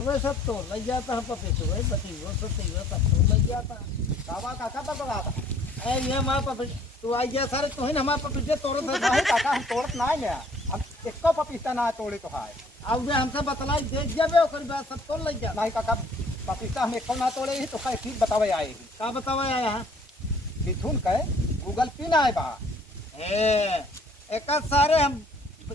वह सब तो लग जाता है पपीतो भाई बती वो सब तो ये सब तो लग जाता कावा काका पर लगाता है ये हमारा पपीतो तू आई गया सारे तू ही ना हमारा पपीतो तोड़ दे नहीं काका हम तोड़त ना है हम एको पपीता ना तोड़े तो है अब वे हमसे बतलाई देख जाबे ओकर बाद सब तोड़ लग जा नहीं काका पपीता हम एको ना तोड़े ही तो कई ठीक बतावे आए ही का बतावा आया है मिथुन कहे गूगल पे ना आए बा ए एक सारे हम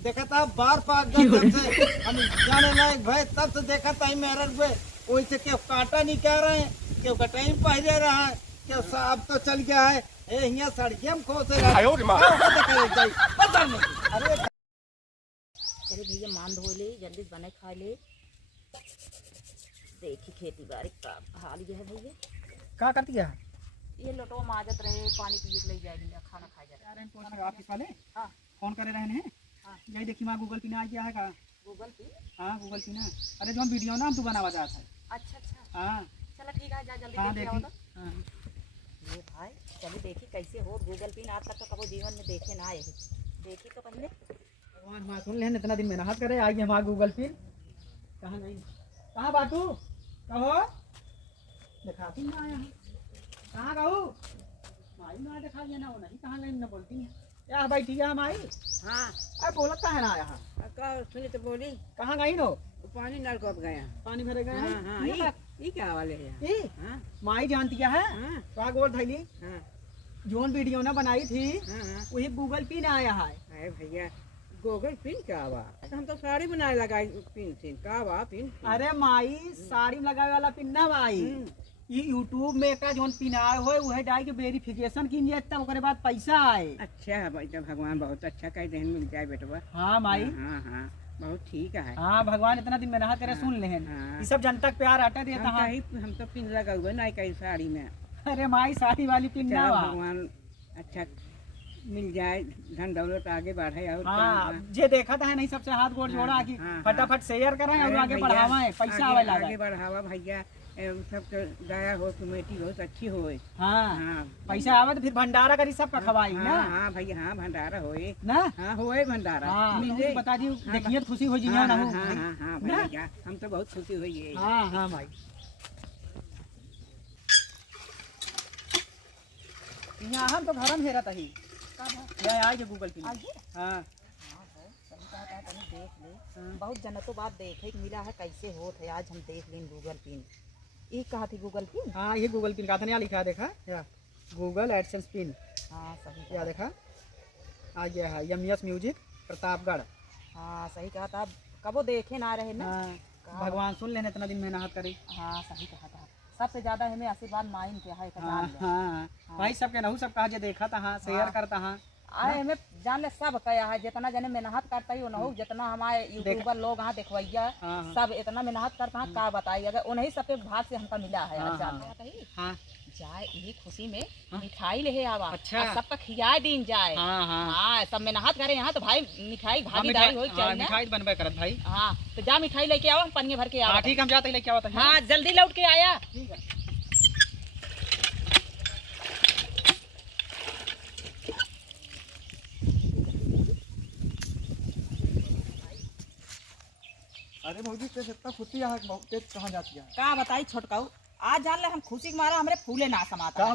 देखा था बार पाक जब से हम जाने लायक भाई तब से देखा था मेरे पे कोई से क्यों काटा नहीं कह रहे हैं क्यों कटाई पहले रहा है क्यों साहब तो चल गया है ए यहाँ सड़कियां खोसे रहा है पता नहीं अरे अरे भैया मान धो ले जल्दी बने खा ले। देखी खेती बाड़ी का हाल ये है भैया। क्या करती है ये लोटो माजत रहे पानी पिए के ले जाएगी खाना खा जाए। ऑफिस वाले हाँ फोन करे रहे हैं हाँ यही देखी माँ गूगल पे ना आ गया है का गूगल पे। हाँ गूगल पे ना अरे जो हम वीडियो ना हम तू बनावा जाता है अच्छा अच्छा हाँ चलो ठीक है जा जल्दी हाँ देखिए देखी आओ तो। हाँ ये भाई चलिए देखी कैसे हो गूगल पे आज तक तो कभी जीवन में देखे ना आए देखी तो पहले। भगवान हमारा सुन ले इतना दिन मेहनत करे आगे हमारा गूगल पे कहाँ नहीं कहाँ बाटू कहो दिखाती ना आया कहाँ कहू माई ना दिखा लिया ना वो नहीं कहाँ गई ना बोलती है यार भाई ठीक है हम आई हाँ अरे बोलत कहाँ ना आया सुनी तो बोली कहाँ गई नो पानी नल कब गया। पानी भरे गए हैं हाँ ये क्या वाले है। ये हाँ माई जानती है हाँ क्या गोल थैली हाँ जोन वीडियो ना बनाई थी हाँ वही गूगल पे ना आया है अरे भैया गूगल पिन क्या हुआ हम तो साड़ी बनाए लगाई पिन सिन का हुआ पिन अरे माई साड़ी में लगावे वाला पिन ना माई ये यूट्यूब में का जोन पिन आए हो वह डाल के वेरिफिकेशन कीजिए तब ओकरे बाद पैसा आए। अच्छा है भाई भगवान बहुत अच्छा कह देन मिल जाए बेटवा। हाँ माई हाँ हाँ बहुत ठीक है। हाँ भगवान इतना दिन मेहनत करे सुन ले हाँ। ये सब जनता के प्यार हटा देता है। हम तो पिन लगा हुआ ना कहीं साड़ी में। अरे माई साड़ी वाली पिन ना हुआ। भगवान अच्छा मिल जाए धन दौलत आगे बढ़े और हाँ जे देखा था नहीं सबसे हाथ गोड़ जोड़ा कि फटाफट शेयर करें और आगे बढ़ावा है पैसा आवे लगा आगे बढ़ावा भैया सब तो दया हो कमेटी बहुत अच्छी हो। हाँ हाँ पैसा आवे तो फिर भंडारा करी सबका खवाई ना। हाँ भैया हाँ भंडारा होए ना हाँ होए भंडारा मिले बता दी देखिए तो खुशी हो जी ना हो। हाँ भैया हम तो बहुत खुशी हुई है। हाँ हाँ भाई यहाँ हम तो घर में हेरत ही आज गूगल पे हाँ देख ले बहुत जन तो बात देखे मिला है कैसे होत है आज हम देख लें गूगल पिन। ये कहा थी गूगल पिन। हाँ ये गूगल पिन का था लिखा है देखा या गूगल एडसेंस पिन। हाँ सही या देखा आ गया है यस म्यूजिक प्रतापगढ़। हाँ सही कहा था कबो देखे ना रहे ना। हाँ भगवान सुन लेने इतना दिन मेहनत करी। हाँ सही कहा था सबसे ज्यादा हमें आशीर्वाद माइन के है। हाँ भाई सबके नहु सब कहा जे देखा था हाँ शेयर करता हाँ आए हमें जान ले सब कया है जितना जने मेहनत करता ही न हो जितना हमारे यूट्यूबर लोग यहाँ देखवैया सब इतना मेहनत करता है का बताइए अगर उन्हीं सब पे भाग से हमका मिला है। हाँ जाए यही खुशी में मिठाई ले आवा। अच्छा सबका खियाए दिन जाए। हाँ सब मेहनत करे यहाँ तो भाई मिठाई भागीदारी हो चाहिए। मिठाई बनबे करत भाई। हाँ तो जा मिठाई लेके आओ पन्नी भर के आओ। ठीक हम जाते लेके आओ। हाँ जल्दी लौट के आया। ठीक है अरे मौजी तेज इतना खुशी है बहुत तेज कहाँ जाती है का बताई छोटकाऊ आज जान ले हम खुशी के मारा हमरे फूले ना समाता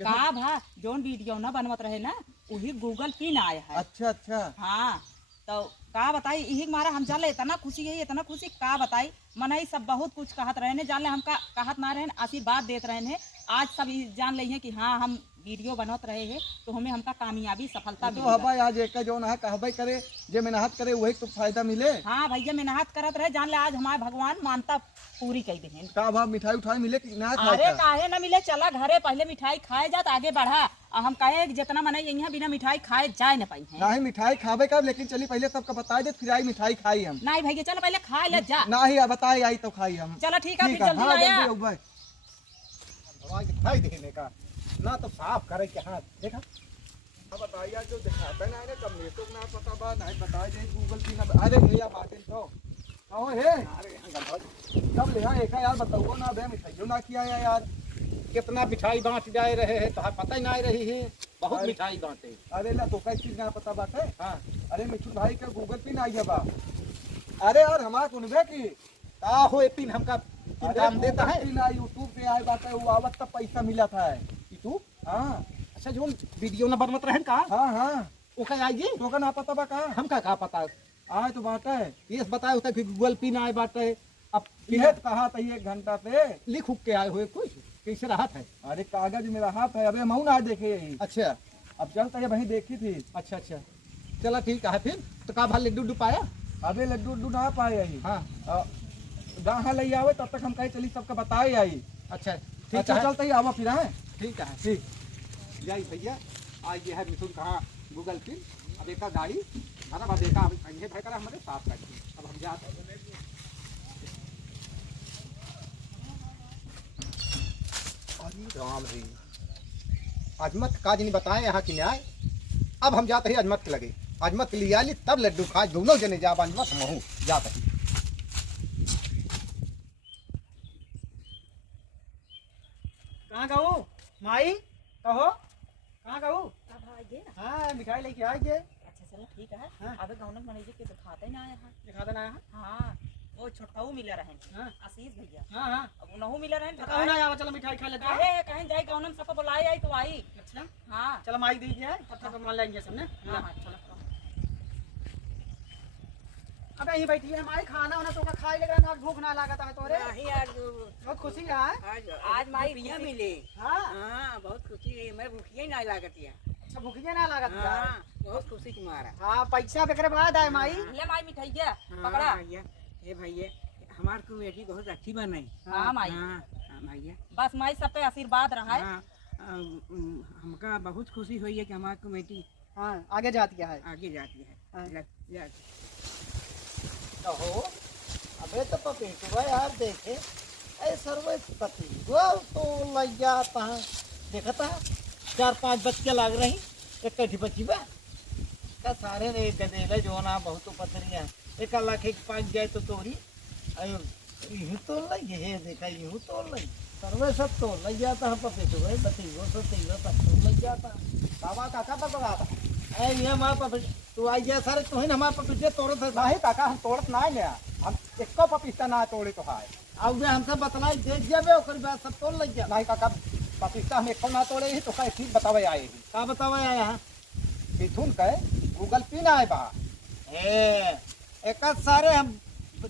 का भा जोन वीडियो ना बनवत रहे ना वही गूगल पिन आया है। अच्छा अच्छा हाँ तो का बताई यही मारा हम जान ले इतना खुशी है इतना खुशी का बताई मन सब बहुत कुछ कहत रहे जान ले हम कहत ना रहे आशीर्वाद देते रहे आज सब जान ले हैं कि हाँ हम वीडियो बनत रहे हैं तो हमें हमका कामयाबी सफलता तो हबाई आज एक जो ना कहबई करे जे मेहनत करे वही तो फायदा मिले। हाँ भैया मेहनत करत रहे जान ले आज हमारे भगवान मानता पूरी कह दे का भाव मिठाई उठाई मिले कि ना खाए। अरे काहे ना मिले चला घरे पहले मिठाई खाए जात आगे बढ़ा हम कहे जितना मने यहाँ बिना मिठाई खाए जाए न पाई है। नहीं मिठाई खावे कब लेकिन चली पहले सबका बता दे फिर आई मिठाई खाई हम। नहीं भैया चलो पहले खा ले जा। नहीं बताई आई तो खाई हम। चलो ठीक है फिर जल्दी आया। दिखाई देने का ना तो साफ करे के हाथ देखा अब बताइए जो दिखाता ना कब मेरे को ना पता बा नहीं बताए दे गूगल पे ना। अरे भैया बातें तो कहो हे कब ले एक यार बताओ ना बे मिठाई ना किया यार कितना मिठाई बांट जाए रहे हैं तो पता ही नहीं रही है बहुत मिठाई बांटे। अरे ला तो कई चीज ना पता बात है। हाँ अरे मिठू भाई का गूगल पे ना आई बा। अरे यार हमारा सुनबे की का हो ये पिन हमका पिन काम देता है। यूट्यूब से आए बात है वो आवत तब पैसा मिला था तू हाँ अच्छा जो वीडियो न बनवत रहन का हाँ हाँ ओका आइए तो का ना पता बा का हमका का पता आए तो बात है ये बताए होता कि गूगल पिन आए बाटे अब किहत कहा था 1 घंटा से लिख उख के आए हुए कुछ कैसे रहा है। अरे कागज मेरा हाथ है अबे मऊ ना देखे यही अच्छा अब चलता है वहीं देखी थी अच्छा अच्छा चला ठीक है फिर तो का भा लड्डू पाया। अबे लड्डू उड्डू ना पाए यही हाँ जहाँ ले आवे तब तक हम कहीं चली सबका बताए आई अच्छा ठीक अच्छा है चलता ही आवा फिर है ठीक है ठीक जाई भैया आज ये है मिथुन कहाँ गूगल पिन अब एक गाड़ी खाना बाद देखा अंगे भाई करा हमारे साथ बैठे अब हम जाते हैं। अरे राम रे अजमत काज नहीं बताए यहाँ की न्याय अब हम जाते हैं अजमत के लगे अजमत के लिए आली तब लड्डू खाए दोनों जने जा अजमत महू जाते हैं। कहाँ गऊ माई कहो कहाँ गऊ। हाँ मिठाई लेके आएंगे। अच्छा चलो ठीक है। हाँ। अबे गौनक मनीजी के दिखाते ना आया है। दिखा देना यहाँ। हाँ वो छोटकाऊ मिला रहे हाँ आशीष भैया हाँ हाँ अब उनहु मिला रहे बताओ ना यार चलो मिठाई खा लेते हैं। काहे कहीं जाए गौनक सबको बुलाए आई तो आई। अच्छा हाँ चलो माई दी है पत्थर पर मान लेंगे सबने। हाँ हाँ चलो अबे यही बैठी है माई खाना वाना तो का खाई लग रहा है भूख ना लागत है तोरे। नहीं यार बहुत खुशी है। आज माई रुपया मिले हाँ हाँ बहुत खुशी है मैं भूखिया ही ना लागत है अच्छा भूखिए ना लागत है। हाँ बहुत खुशी तुम्हारा हाँ पैसा बेकरे बाद आए माई। ले माई मिठाई गया हाँ पकड़ा। भैया हे भैया हमार कमेटी बहुत अच्छी बनाई हाँ माई हाँ हाँ भैया बस माई सब पे आशीर्वाद रहा है। हाँ हमका बहुत खुशी हुई है कि हमारी कमेटी हाँ आगे जाती है। आगे जाती हाँ। है कहो अबे तो पपीटुआ यार देखे ऐ सर्वे पति वो तो लग जाता है देखता 4-5 बच्चे लाग रही एक कठी बच्ची बा का सारे रे गदेले जो ना बहुत पथरिया एक लाख एक पाँच जाए तो तोरी अयो यूं तो लग है देखा यूं तो लग सर्वे सब तो लग जाता है पपीटुआ बती वो सब तो लग जाता बाबा काका बकवाता ऐ ये मां पपीट तू आई गया सारे तो ही ना हमारे पपीते तोड़त है नहीं काका हम तोड़त ना ले हम एको पपीता ना तोड़े तो है अब हमसे बतलाई देख जाबे ओकर बाद सब तोड़ लग जा नहीं काका पपीता हम एको ना तोड़े ही तो का ठीक बतावे आए ही का बतावे आया है मिथुन के गूगल पिन आए बा ए एक सारे हम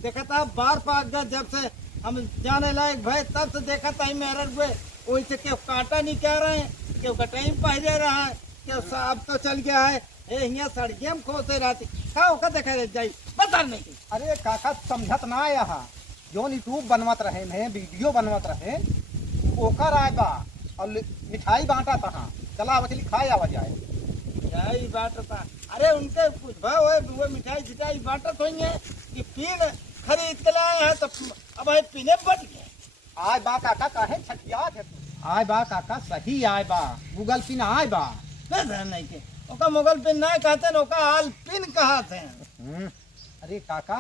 देखा था बार पाक गए जब से हम जाने लायक भाई तब से देखा था मेरठ में वैसे क्यों काटा नहीं कह रहे हैं क्यों टाइम पहले रहा है क्यों अब तो चल गया है यहाँ सड़के हम खोते रहते का ओका देखा जाई बता नहीं अरे काका समझत ना यहाँ जो यूट्यूब बनवत रहे हैं वीडियो बनवत रहे ओकर आए बा और मिठाई बांटा तहाँ चला मछली खाए आवा जाए मिठाई बांटता अरे उनके कुछ भाव है वो मिठाई छिटाई बांटत हुई है कि पीन खरीद के लाए हैं तो अब है पीने बच गए आए बा काका काहे छठियात है तू आए बा काका सही आए बा गूगल पिन आए बा नहीं के ओका मोगल पिन नहीं कहते न ओका आल पिन कहते हैं। अरे काका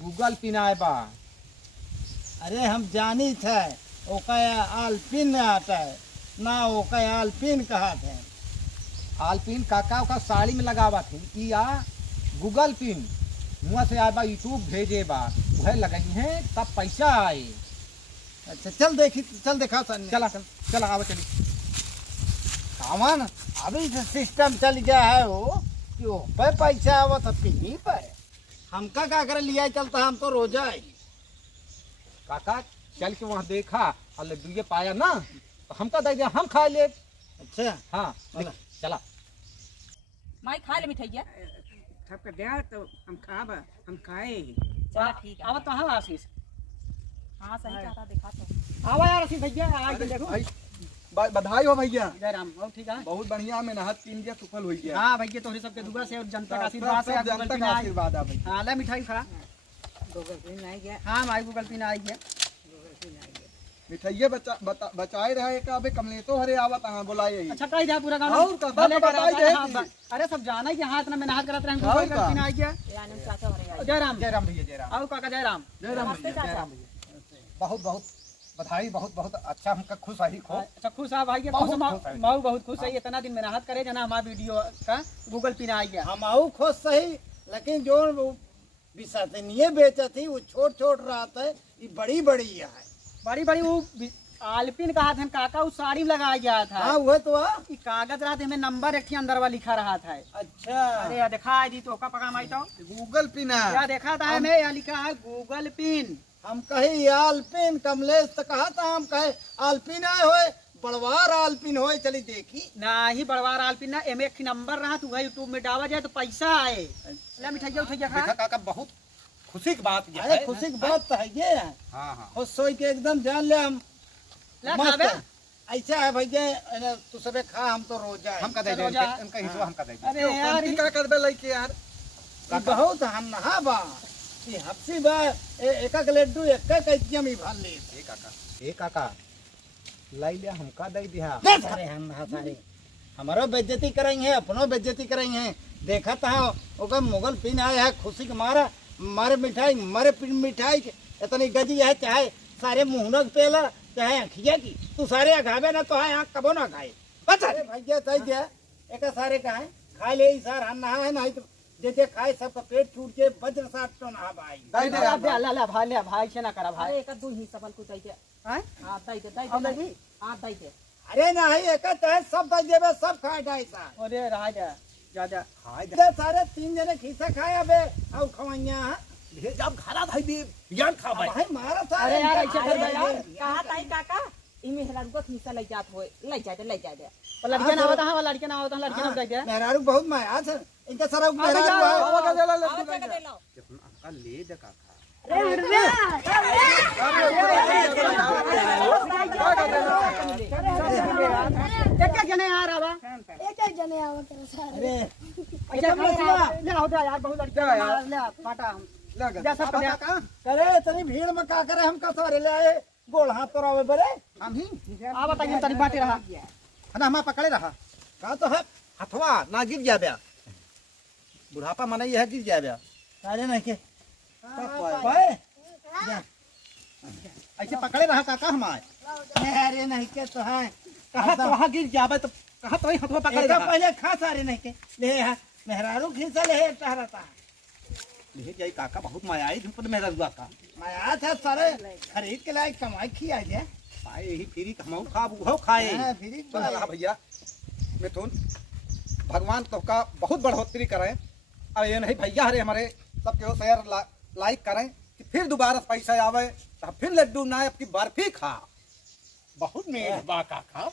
गूगल पिन आए बा अरे हम जानी थे ओका आल पिन आता है ना ओका आल पिन कहते हैं। आलपिन काका का साड़ी में लगावा थी कि या गूगल पिन मुँह से आए बा यूट्यूब भेजे बा वह लगई है तब पैसा आए। अच्छा चल देखी चल देखा सन चला चला आवा चली सामान अभी से सिस्टम चल गया है वो कि वो पे पैसा आवा था पिनी पे हमका क्या करे लिया चलता हम तो रोजा है काका चल के वहाँ देखा और लड्डू पाया ना तो हमका दे दिया हम खा ले। अच्छा हाँ चला माई खा ले मिठाइया सबका दिया तो हम हम खाए चला ठीक है। अब तो हाँ आशीष हाँ सही कहा था दिखा तो आवा यार आशीष भैया आगे देखो भाई बधाई हो भैया जय राम हो ठीक है। बहुत बढ़िया मेहनत कीन दिया सफल हो गया। हाँ भैया तोहरे सबके दुआ से और जनता का आशीर्वाद से गूगल जनता पिन का आई। आशीर्वाद है भाई। हाँ ले मिठाई खा। गूगल पिन आ गया हाँ माई गूगल पिन आई है। गूगल पिन आ गया मिठाइये बचाए रहे का अबे कमलेतो हरे आवत हां बुलाए ही। अच्छा कही जा पूरा गाँव और का भले बताई डराता दे है, हाँ, अरे सब जाना है कि हाँ इतना मेहनत करते रहे और गूगल का? पिन आई है। ये आनंद चाचा हो रहे जय राम जय राम भैया जय राम आओ काका जय राम। जय राम नमस्ते भैया जय चाचा। राम भैया। बहुत बहुत बधाई बहुत बहुत अच्छा हमका खुश आई खो। अच्छा खुश है भाई बहुत खुश खुश है। माऊ बहुत खुश है इतना दिन मेहनत करे जना हमारा वीडियो का गूगल पिन आई गया। हम आऊ खुश सही लेकिन जो बिसातनिये बेचा थी, वो छोट छोट रहा था, ये बड़ी बड़ी है। बड़ी बड़ी वो आलपिन कहा था काका, वो साड़ी में लगाया गया था। हाँ वो तो ये कागज रहा था, हमें नंबर एक अंदर वाला लिखा रहा था। अच्छा, अरे यार देखा दी तो का पकड़ा माई तो गूगल पिन है। क्या देखा था हमें, यहाँ लिखा है गूगल पिन। हम कहे आलपिन, कमलेश तो कहा था, हम कहे आलपिन आए होए, बड़वार आलपिन होए, चली देखी ना ही बड़वार आलपिन ना, एम एक नंबर रहा तू यूट्यूब में डाला जाए तो पैसा आए। ले मिठाइया उठाइया खा। देखा काका, बहुत खुशी की बात ये अरे है। खुशी की बात तो है ये है। हाँ हाँ, खुश सोई के एकदम जान ले हम ले मस्त खाबे। है। ऐसा है भैया, तू सबे खा, हम तो रोजा है। हम का दे चलो दे, जा। इनका हिस्सा हम का दे दे। अरे यार क्या कर बे लइके यार, ई बहुत हम नहा बा, ई हफ्सी बा, एक एक लड्डू एक एक कैतिया में भाल ले। ए काका लाई ले हमका दे दिया। सारे हम नहा सारे हमारो बेइज्जती करेंगे, अपनो बेइज्जती करेंगे। देखा था ओका मुगल पिन आया है, खुशी के मारा मारे मिठाई, मारे पिन मिठाई इतनी गजी है, चाहे सारे मुहनक पेला, चाहे अखिया की, तू सारे अघावे ना तो है आँख कबो ना खाए। बस अरे भैया सही दिया, एक सारे का है खा ले सार, हम नहा है नहीं तो जे खाए सबका पेट छूट के वज्र साथ तो नहा भाई। दे दे यार। ला ला भाई, ले भाई से ना करा भाई। अरे एक दो ही सबल को दई दे। हैं? हां दई दे, दई अब दे। लगी? हां दई दे। अरे नहीं एक चाहे सब दे देवे, सब खाए जाए सार। अरे रहा जा जा जा। हाय दे दे सारे तीन जने खीसा खाए अबे, और खवाइया ले जब खाना भाई दे यार खा भाई। भाई मारा सारे। अरे यार ऐसे कर दे यार। कहा ताई काका इमे हेला रुको हिस्सा लई जात होए, लई जाए दे, लई जाए दे। और लड़कियां ना आवत है, लड़कियां ना आवत है, लड़कियां ना जाए। मेहरारू बहुत माया है, इनका सारा मेहरारू जाओ, है। आओ, आओ जगह दे लो। हमका ले दे काका। क्या जने यार आवा अरे अच्छा ले आओ यार, बहुत लड़कियां यार ले फाटा हम जा सब कर काका करे इतनी भीड़ में का करे, हम का सारे ले आए गोल हाथ तो रावे बरे। हम ही आ बताइए तनी बाटे रहा ना हम पकड़े रहा। का तो है हथवा ना गिर जाबे, बुढ़ापा मने ये है गिर जाबे। सारे नहीं के भाई ऐसे पकड़े रहा काका हम आए। अरे नहीं के तो है कहा तो वहां गिर जाबे तो कहा तो हथवा पकड़े एका रहा। पहले खा सारे नहीं के ले है मेहरारू खींचा ले टहरता ले जाई काका, बहुत माया आई धूप में मेरा दुआ का। माया था सारे खरीद के लाए, कमाई खिया जे पाए यही फिरी कमाऊ खा वो खाए। हां फिर चल रहा भैया मिथुन, भगवान तो का बहुत बढ़ोतरी करे। अब ये नहीं भैया हरे हमारे सबके शेयर लाइक करें कि फिर दोबारा पैसा आवे तो फिर लड्डू ना आपकी बर्फी खा। बहुत मेहनत बा काका।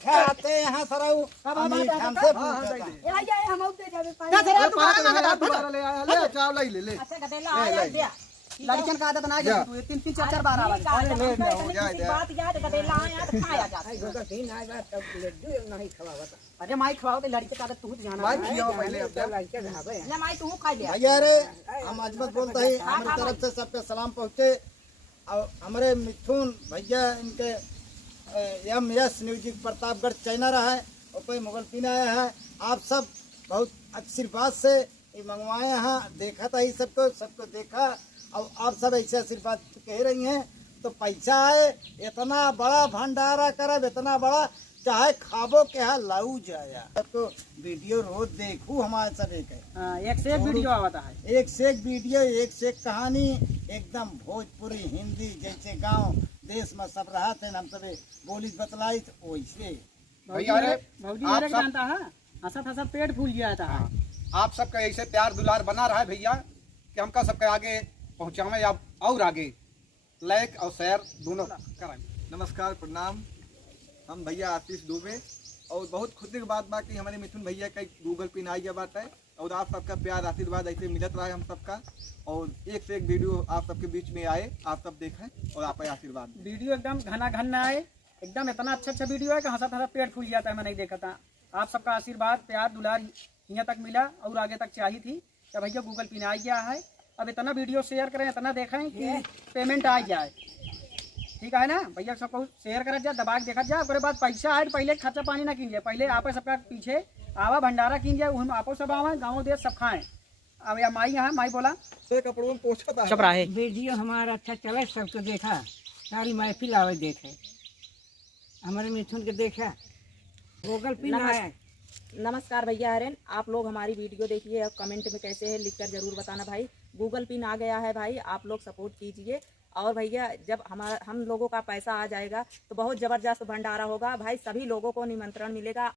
खाते यहाँ सारा हमसे अच्छा गदेला आया दे। लड़कियन का आदत ना है तू 3 4 बार आवा। बात याद गदेला आया तो खाया जाता है। अरे माई खवाओ तो लड़के का आदत तू ध्यान ले माई तू खा ले। भैया रे हम अजमत बोलता है, हमारी तरफ से सबके सलाम पहुँचे। और हमारे मिथुन भैया इनके M S music Pratapgarh channel है, और कोई मुगल पिन आया है। आप सब बहुत आशीर्वाद से ये मंगवाए हैं, देखा था ये सबको देखा, और आप सब ऐसे आशीर्वाद कह रही हैं तो पैसा आए। इतना बड़ा भंडारा करब, इतना बड़ा चाहे खाबो के यहाँ लाऊ जाया। तो वीडियो रोज देखू हमारे सब एक है, हां एक से एक वीडियो आवता है। एक से एक वीडियो, एक से एक कहानी, एकदम भोजपुरी हिंदी जैसे गांव देश में सब रहा थे, हम सब बोली बतलाई वैसे। भैया रे भौजी आप मेरे सब- जानता है, हंसत हंसत पेट फूल गया था। आप सबका ऐसे प्यार दुलार बना रहा है भैया कि हमका सबके आगे पहुँचावे या और आगे लाइक और शेयर दोनों करें। नमस्कार प्रणाम, हम भैया आशीष दुबे। और बहुत खुशी की बात बा कि हमारे मिथुन भैया का गूगल पिन आ गया बात है, और आप सबका प्यार आशीर्वाद ऐसे मिलत रहा है हम सबका, और एक से एक वीडियो आप सबके बीच में आए, आप सब देखें और आप आशीर्वाद दें। वीडियो एकदम घना घन ना आए, एकदम इतना अच्छा वीडियो है कि हंसत हंसत पेट फूल जाता है। मैं नहीं देखा था। आप सबका आशीर्वाद प्यार दुलार यहाँ तक मिला और आगे तक चाहिए थी। तो भैया गूगल पिन आ गया है, अब इतना वीडियो शेयर करें, इतना देखें कि पेमेंट आ जाए। ठीक है ना भैया, सबको शेयर कर जा, दबा के देखा जा। उसके बाद पैसा आए, पहले खर्चा पानी ना कीजिए, पहले आप सबका पीछे आवा भंडारा कीजिए, हम आपो सब आवे, गाँव देश सब खाएं। अब या माई यहाँ माई बोला कपड़ों में पोछा था। चुप रहे। वीडियो हमारा अच्छा चले, सबको देखा, सारी महफिल आवे देखे, हमारे मिथुन के देखा, गूगल पिन आया। नमस्कार भैया हरेन, आप लोग हमारी वीडियो देखिए और कमेंट में कैसे है लिखकर जरूर बताना भाई। गूगल पिन आ गया है भाई, आप लोग सपोर्ट कीजिए। और भैया जब हम लोगों का पैसा आ जाएगा तो बहुत ज़बरदस्त भंडारा होगा भाई, सभी लोगों को निमंत्रण मिलेगा।